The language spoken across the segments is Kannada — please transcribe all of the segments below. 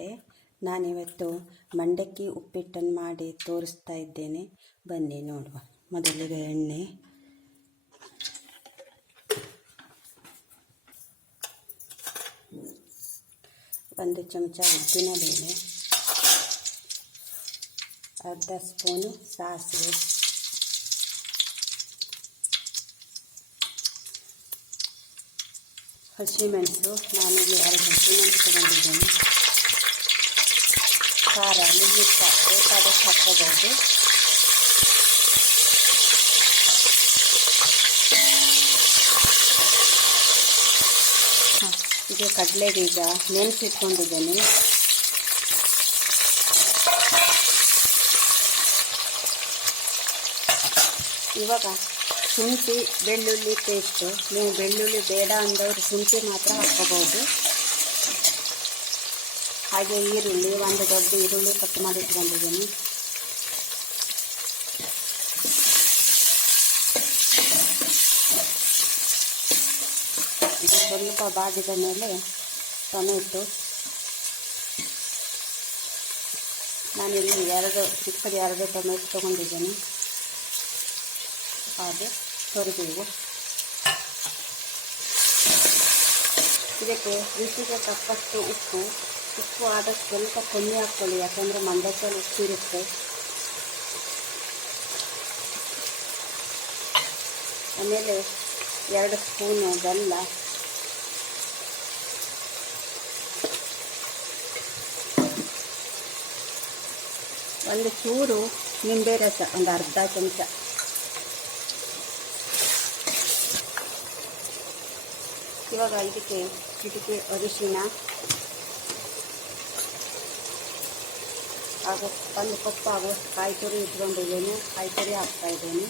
ನಮಸ್ತೆ ನಾನಿವತ್ತು ಮಂಡಕ್ಕಿ ಉಪ್ಪಿಟ್ಟನ್ನು ಮಾಡಿ ತೋರಿಸ್ತಾ ಇದ್ದೇನೆ. ಬನ್ನಿ ನೋಡುವ. ಮೊದಲಿಗೆ ಎಣ್ಣೆ. ಒಂದು ಚಮಚ ಉದ್ದಿನ ಬೇಳೆ. ಅರ್ಧ ಸ್ಪೂನು ಸಾಸಿವೆ. ಹಸಿಮೆಣಸು. ನಾನಿಲ್ಲಿ ಎರಡು ಹಸಿಮೆಣಸು ತಗೊಂಡಿದ್ದೇನೆ. ಖಾರ ನಿಮ್ಮಿಷ್ಟ ಬೇಕಾದಷ್ಟು ಹಾಕ್ಕೋಬೋದು ಇದು ಕಡಲೆ ಬೀಜ ನೆನೆಸಿಟ್ಕೊಂಡಿದ್ದೇನೆ ಇವಾಗ ಶುಂಠಿ, ಬೆಳ್ಳುಳ್ಳಿ ಪೇಸ್ಟು ನೀವು ಬೆಳ್ಳುಳ್ಳಿ ಬೇಡ ಅಂದವರು ಶುಂಠಿ ಮಾತ್ರ ಹಾಕ್ಕೋಬೋದು. ಹಾಗೆ ಈರುಳ್ಳಿ, ಒಂದು ದೊಡ್ಡ ಈರುಳ್ಳಿ ಕಟ್ ಮಾಡಿ ಇಟ್ಕೊಂಡಿದ್ದೀನಿ. ಇದು ಸ್ವಲ್ಪ ಬಾಗಿದ ಮೇಲೆ ಟೊಮೆಟೊ ನಾನಿಲ್ಲಿ ಎರಡು, ಚಿಕ್ಕದು ಎರಡು ಟೊಮೆಟೊ ತೊಗೊಂಡಿದ್ದೀನಿ. ಹಾಗೆ ತೊರಿಬೇವು ಇದಕ್ಕೆ ರುಚಿಗೆ ತಕ್ಕಷ್ಟು ಉಪ್ಪು. ಉಪ್ಪು ಆದಷ್ಟು ಸ್ವಲ್ಪ ಕಮ್ಮಿ ಹಾಕ್ಕೊಳ್ಳಿ, ಯಾಕಂದರೆ ಮಂಡಕ್ಕಲ್ಲಿ ಉಪ್ಪಿರುತ್ತೆ. ಆಮೇಲೆ ಎರಡು ಸ್ಪೂನು ಬೆಲ್ಲ. ಒಂದು ಚೂರು ನಿಂಬೆ ರಸ, ಒಂದು ಅರ್ಧ ಚಮಚ. ಇವಾಗ ಇದಕ್ಕೆ ಇದಕ್ಕೆ ಅರಿಶಿನ. ಹಾಗೂ ಒಂದು ಕಪ್ ಆಗೋಷ್ಟು ಕಾಯಿ ತುರಿ ಇಟ್ಕೊಂಡಿದ್ದೇನೆ ಕಾಯಿ ತುರಿ ಹಾಕ್ತಾ ಇದ್ದೇನೆ.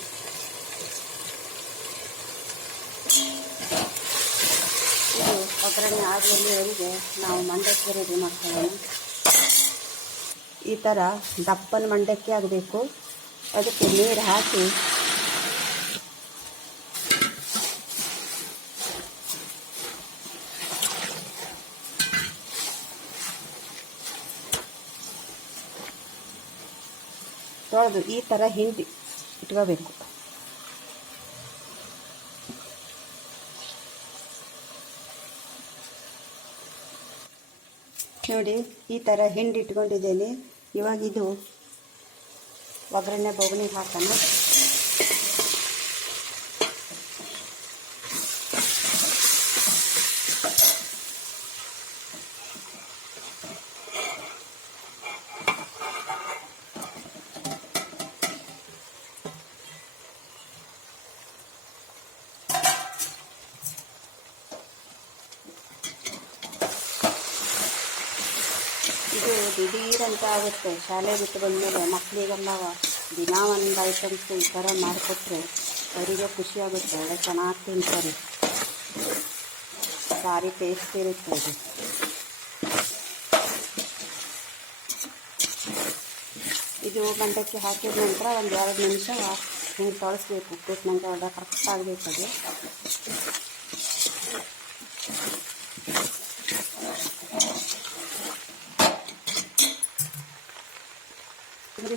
ಇದು ಒಗ್ಗರಣೆ ಆಗುವಲ್ಲಿವರೆಗೆ ನಾವು ಮಂಡಕ್ಕಿ ರೆಡಿ ಮಾಡ್ಕೊಳ್ಳೋಣ. ಈ ಥರ ದಪ್ಪನ ಮಂಡಕ್ಕಿ ಆಗಬೇಕು. ಅದಕ್ಕೆ ನೀರು ಹಾಕಿ ತೊಳೆದು ಈ ಥರ ಹಿಂಡಿ ಇಟ್ಕೋಬೇಕು. ನೋಡಿ, ಈ ಥರ ಹಿಂಡಿ ಇಟ್ಕೊಂಡಿದ್ದೀನಿ. ಇವಾಗ ಇದು ಒಗ್ಗರಣೆ ಬೊಗಣಿಗೆ ಹಾಕೋಣ. ಇದು ದಿಢೀರಂತ ಆಗುತ್ತೆ. ಶಾಲೆ ಬಿಟ್ಟು ಬಂದಮೇಲೆ ಮಕ್ಕಳಿಗೆಲ್ಲ ದಿನ ಒಂದು ಐಟಮ್ಸ್ ಈ ಥರ ಮಾಡಿಕೊಟ್ರೆ ಅವರಿಗೆ ಖುಷಿ ಆಗುತ್ತೆ. ಒಳ್ಳೆ ಚೆನ್ನಾಗಿ ತಿಂತಾರೆ. ಭಾರಿ ಟೇಸ್ಟ್ ಇರುತ್ತೆ ಇದು. ಇದು ಮಂಡಕ್ಕಿ ಹಾಕಿದ ನಂತರ ಒಂದು ಎರಡು ನಿಮಿಷ ಹಿಂಗೆ ತೊಳಸ್ಬೇಕು. ಉಪ್ಪಿಟ್ಟು ನಂತರ ಒಳ್ಳೆ ಕರೆಕ್ಟ್ ಆಗಬೇಕು ಅದು.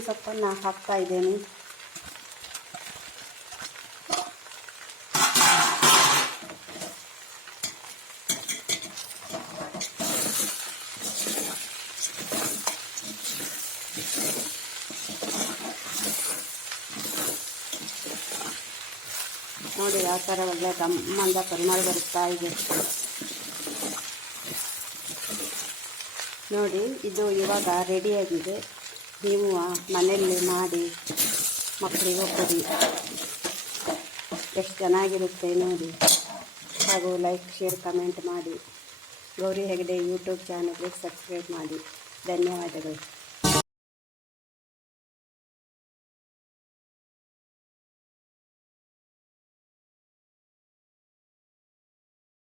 ಸೊಪ್ಪನ್ನು ಹಾಕ್ತಾ ಇದ್ದೇನೆ. ನೋಡಿ ಯಾವ ಥರ ಒಳ್ಳೆ ಗಮ್ಮಂದ ಪರಿಮಳ ಬರುತ್ತಾ ಇದೆ. ನೋಡಿ, ಇದು ಇವಾಗ ರೆಡಿಯಾಗಿದೆ ನೀವು ಮನೆಯಲ್ಲಿ ಮಾಡಿ ಮಕ್ಕಳಿಗೆ ಕೊಡಿ ಎಷ್ಟು ಚೆನ್ನಾಗಿರುತ್ತೆ ನೋಡಿ. ಹಾಗೂ ಲೈಕ್ ಶೇರ್ ಕಮೆಂಟ್ ಮಾಡಿ. ಗೌರಿ ಹೆಗಡೆ ಯೂಟ್ಯೂಬ್ ಚಾನಲ್ಗೆ ಸಬ್ಸ್ಕ್ರೈಬ್ ಮಾಡಿ. ಧನ್ಯವಾದಗಳು.